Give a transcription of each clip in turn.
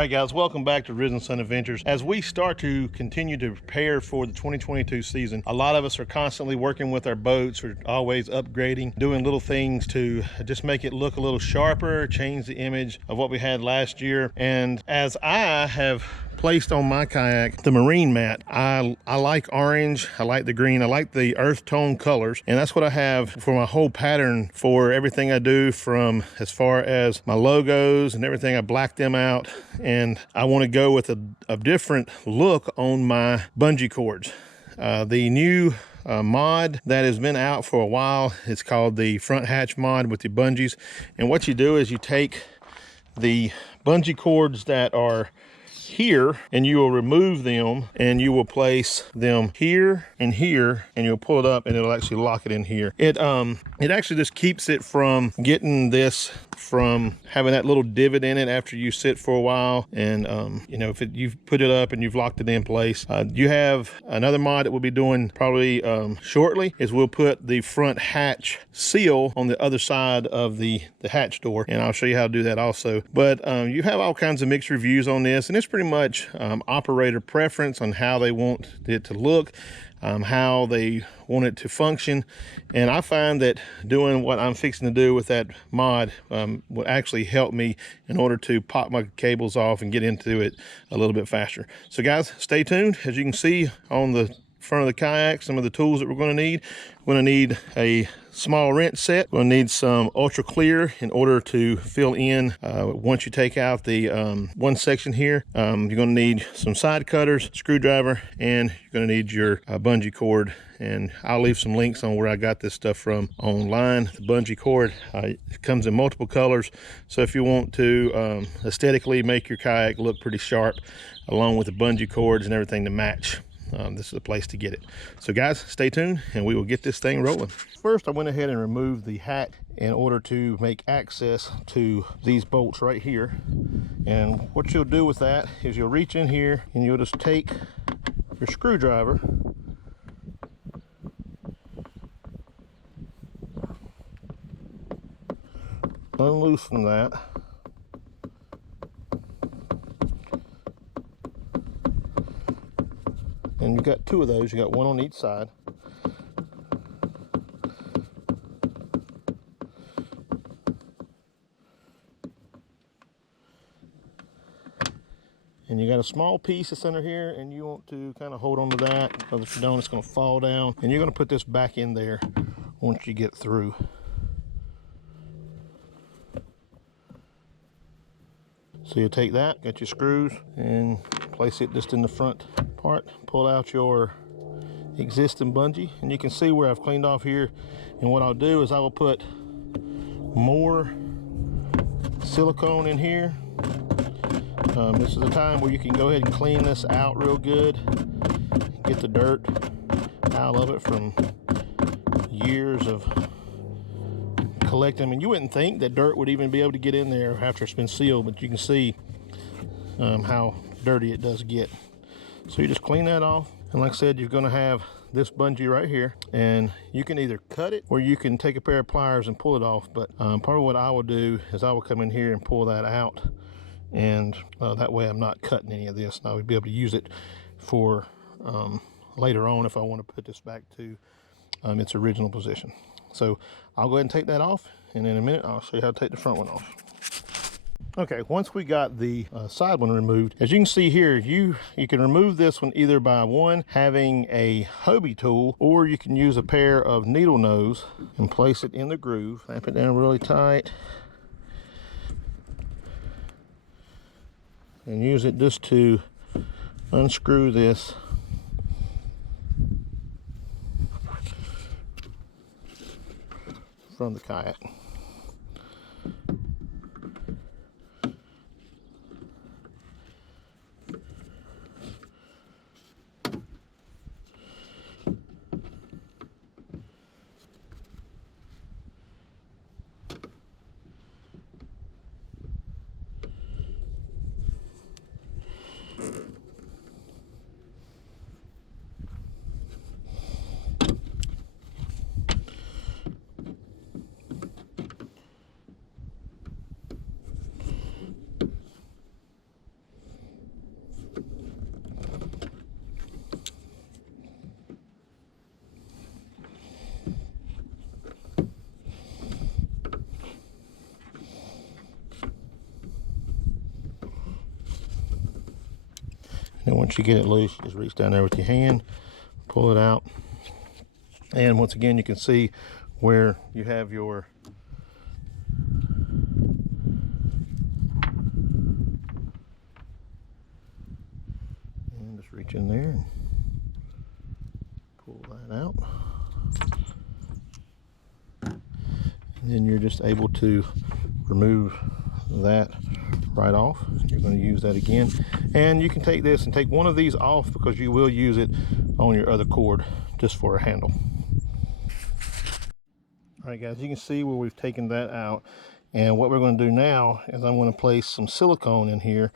right, guys, welcome back to Risen Sun Adventures. As we start to continue to prepare for the 2022 season, a lot of us are constantly working with our boats. We're always upgrading, doing little things to just make it look a little sharper, change the image of what we had last year. And as I have placed on my kayak the marine mat, I like orange, I like the green, I like the earth tone colors, and that's what I have for my whole pattern for everything I do, from as far as my logos and everything. I black them out, and I want to go with a different look on my bungee cords. The new mod that has been out for a while, it's called the front hatch mod with the bungees. And what you do is you take the bungee cords that are here, and you will remove them, and you will place them here and here, and you'll pull it up, and it'll actually lock it in here. It actually just keeps it from getting this, from having that little divot in it after you sit for a while. And you know, if you've put it up and you've locked it in place, you have another mod that we'll be doing probably shortly, is we'll put the front hatch seal on the other side of the hatch door, and I'll show you how to do that also. But you have all kinds of mixed reviews on this, and it's pretty much operator preference on how they want it to look, how they want it to function. And I find that doing what I'm fixing to do with that mod will actually help me in order to pop my cables off and get into it a little bit faster. So guys, stay tuned. As you can see on the front of the kayak, some of the tools that we're going to need. We're going to need a small wrench set. We're going to need some ultra clear in order to fill in once you take out the one section here. You're going to need some side cutters, screwdriver, and you're going to need your bungee cord. And I'll leave some links on where I got this stuff from online. The bungee cord, it comes in multiple colors, so if you want to aesthetically make your kayak look pretty sharp, along with the bungee cords and everything to match, this is the place to get it. So guys, stay tuned and we will get this thing rolling. First, I went ahead and removed the hat in order to make access to these bolts right here. And what you'll do with that is you'll reach in here and you'll just take your screwdriver, unloosen that, and you got two of those. You got one on each side. And you got a small piece that's under here, and you want to kind of hold on to that, because if you don't, it's going to fall down. And you're going to put this back in there once you get through. So you take that, get your screws, and place it just in the front part. Pull out your existing bungee, and you can see where I've cleaned off here. And what I'll do is I will put more silicone in here. This is a time where you can go ahead and clean this out real good, get the dirt out of it from years of collecting them. And you wouldn't think that dirt would even be able to get in there after it's been sealed, but you can see how dirty it does get. So you just clean that off, and like I said, you're going to have this bungee right here, and you can either cut it or you can take a pair of pliers and pull it off. But probably what I will do is I will come in here and pull that out, and that way I'm not cutting any of this, and I would be able to use it for later on if I want to put this back to its original position. So I'll go ahead and take that off, and in a minute I'll show you how to take the front one off. Okay, once we got the side one removed, as you can see here, you can remove this one either by having a Hobie tool, or you can use a pair of needle nose and place it in the groove, clamp it down really tight, and use it just to unscrew this from the kayak. And once you get it loose, you just reach down there with your hand, pull it out. And once again, you can see where you have your and just reach in there and pull that out. And then you're just able to remove that right off. You're going to use that again, and you can take this and take one of these off because you will use it on your other cord just for a handle. All right guys, you can see where we've taken that out, and what we're going to do now is I'm going to place some silicone in here.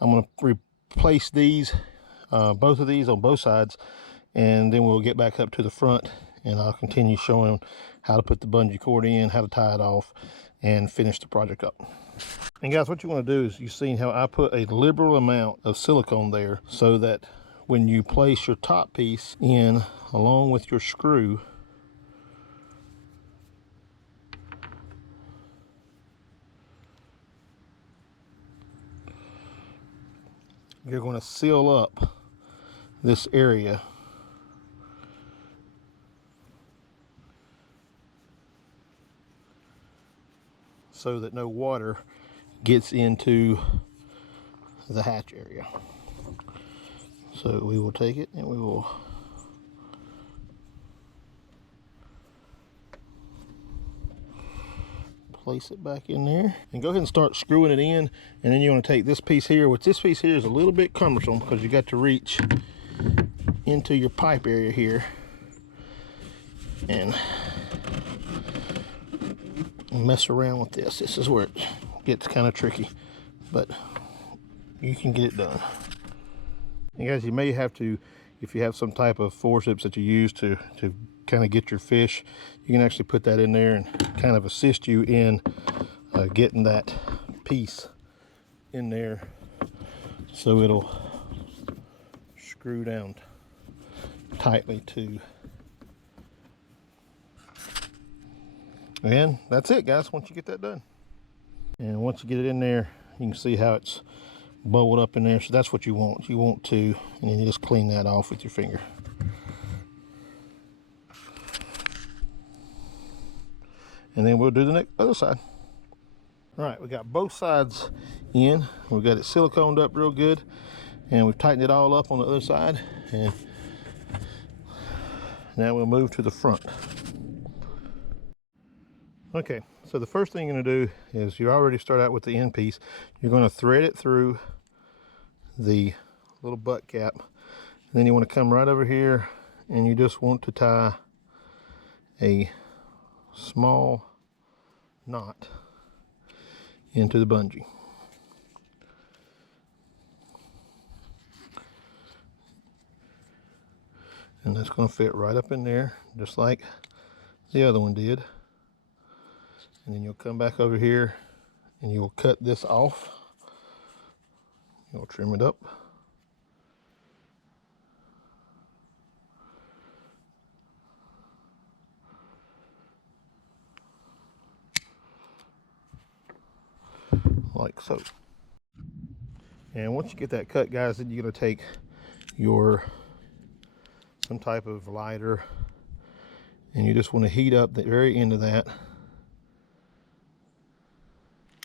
I'm going to replace these, both of these on both sides, and then we'll get back up to the front and I'll continue showing how to put the bungee cord in, how to tie it off, and finish the project up. And guys, what you want to do is, you've seen how I put a liberal amount of silicone there so that when you place your top piece in along with your screw, you're going to seal up this area so that no water gets into the hatch area. So we will take it and we will place it back in there and go ahead and start screwing it in. And then you want to take this piece here, which this piece here is a little bit cumbersome because you got to reach into your pipe area here and mess around with this. This is where it gets kind of tricky, but you can get it done. And guys, you may have to, if you have some type of forceps that you use to kind of get your fish, you can actually put that in there and kind of assist you in getting that piece in there so it'll screw down tightly too. And that's it guys, once you get that done. And once you get it in there, you can see how it's bubbled up in there. So that's what you want. You want to, and then you just clean that off with your finger. And then we'll do the other side. All right, we got both sides in. We've got it siliconed up real good, and we've tightened it all up on the other side. And now we'll move to the front. Okay, so the first thing you're going to do is, you already start out with the end piece. You're going to thread it through the little butt cap. And then you want to come right over here and you just want to tie a small knot into the bungee. And that's going to fit right up in there just like the other one did. And then you'll come back over here and you'll cut this off. You'll trim it up. Like so. And once you get that cut guys, then you're going to take some type of lighter and you just want to heat up the very end of that.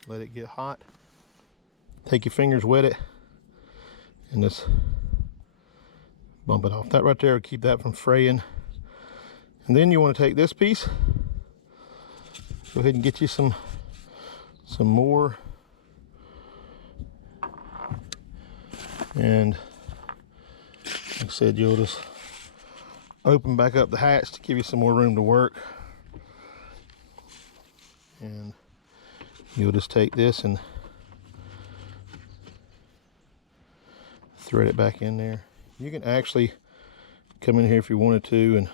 Let it get hot. Take your fingers, wet it, and just bump it off. That right there will keep that from fraying. And then you want to take this piece, go ahead and get you some more, and like I said, you'll just open back up the hatch to give you some more room to work. And you'll just take this and thread it back in there. You can actually come in here if you wanted to and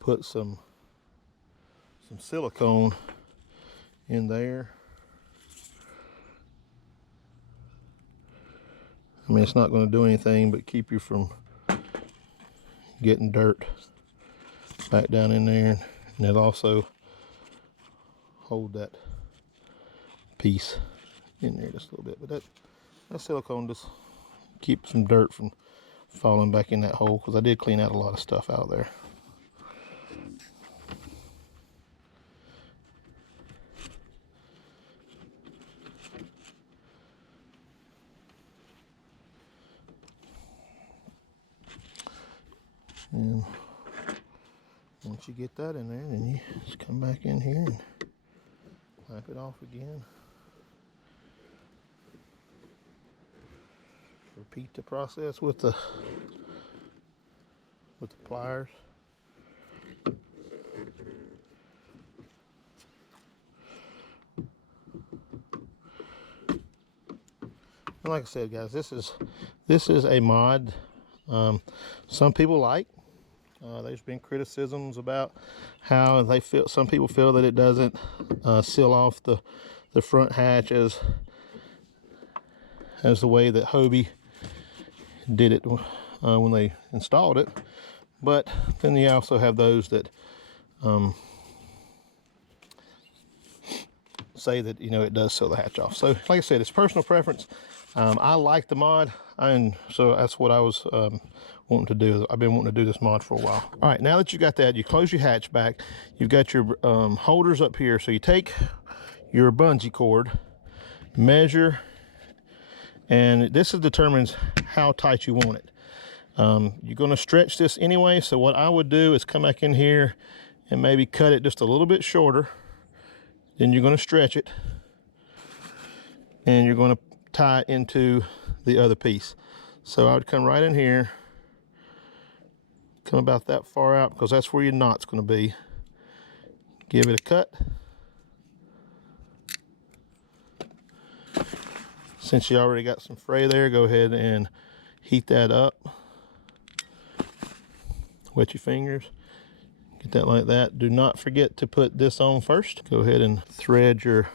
put some silicone in there. I mean, it's not going to do anything but keep you from getting dirt back down in there, and it'll also hold that piece in there just a little bit. But that silicone just keep some dirt from falling back in that hole, because I did clean out a lot of stuff out there. And once you get that in there, then you just come back in here and wipe it off again. Repeat the process with the pliers. And like I said, guys, this is a mod some people like. There's been criticisms about how they feel. Some people feel that it doesn't seal off the front hatch as the way that Hobie did it when they installed it. But then you also have those that say that, you know, it does seal the hatch off. So like I said, it's personal preference. I like the mod, and so that's what I was wanting to do. I've been wanting to do this mod for a while. All right, now that you got that, you close your hatch back. You've got your holders up here. So you take your bungee cord, measure, and this determines how tight you want it. You're going to stretch this anyway, so what I would do is come back in here and maybe cut it just a little bit shorter. Then you're going to stretch it, and you're going to tie it into the other piece. So I would come right in here, come about that far out, because that's where your knot's going to be. Give it a cut. Since you already got some fray there, go ahead and heat that up. Wet your fingers. Get that like that. Do not forget to put this on first. Go ahead and thread your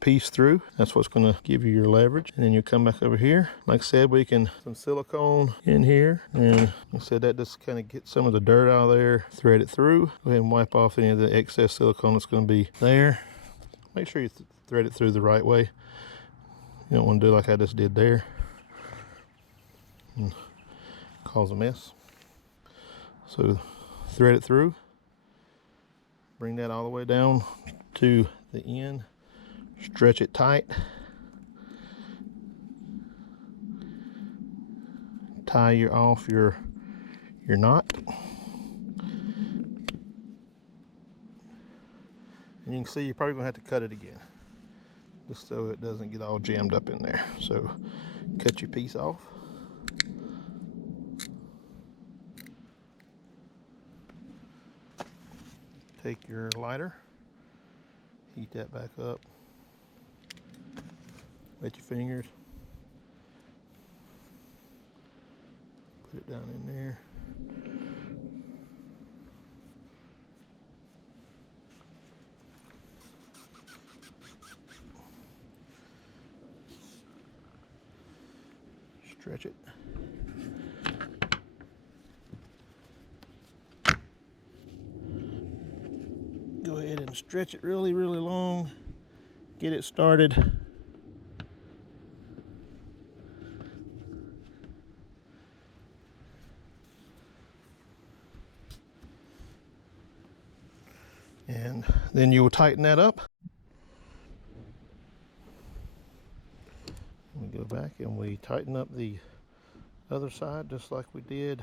piece through. That's what's going to give you your leverage. And then you come back over here. Like I said, we can some silicone in here. And like I said, that just kind of gets some of the dirt out of there. Thread it through. Go ahead and wipe off any of the excess silicone that's going to be there. Make sure you thread it through the right way. You don't want to do like I just did there and cause a mess. So thread it through. Bring that all the way down to the end. Stretch it tight. Tie off your knot. And you can see you're probably going to have to cut it again, just so it doesn't get all jammed up in there. So cut your piece off. Take your lighter, heat that back up, wet your fingers, put it down in there. Stretch it. Go ahead and stretch it really, really long. Get it started. And then you will tighten that up. We go back and we tighten up the other side just like we did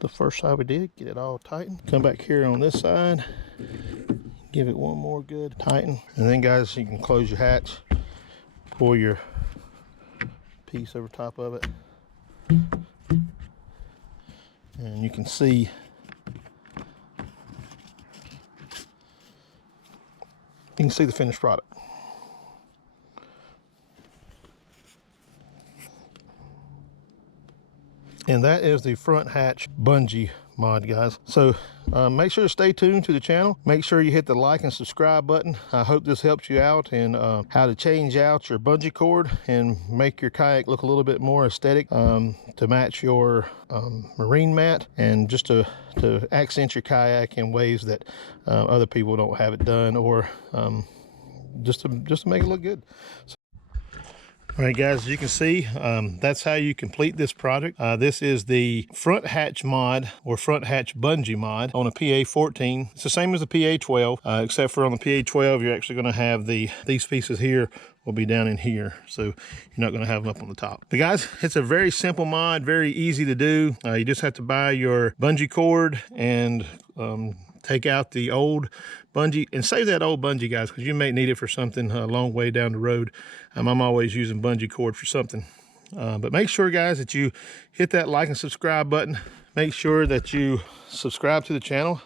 the first side we did. Get it all tightened. Come back here on this side, give it one more good tighten, and then guys, you can close your hatch, pull your piece over top of it, and you can see the finished product. And that is the front hatch bungee mod, guys. So make sure to stay tuned to the channel. Make sure you hit the like and subscribe button. I hope this helps you out in how to change out your bungee cord and make your kayak look a little bit more aesthetic, to match your marine mat, and just to accent your kayak in ways that other people don't have it done, or just to make it look good. So, All right, guys, as you can see, that's how you complete this project. This is the front hatch mod or front hatch bungee mod on a PA14. It's the same as the PA12, except for on the PA12, you're actually going to have these pieces here will be down in here, so you're not going to have them up on the top. But guys, it's a very simple mod, very easy to do. You just have to buy your bungee cord and take out the old bungee and save that old bungee, guys, because you may need it for something a long way down the road. I'm always using bungee cord for something. But make sure, guys, that you hit that like and subscribe button. Make sure that you subscribe to the channel.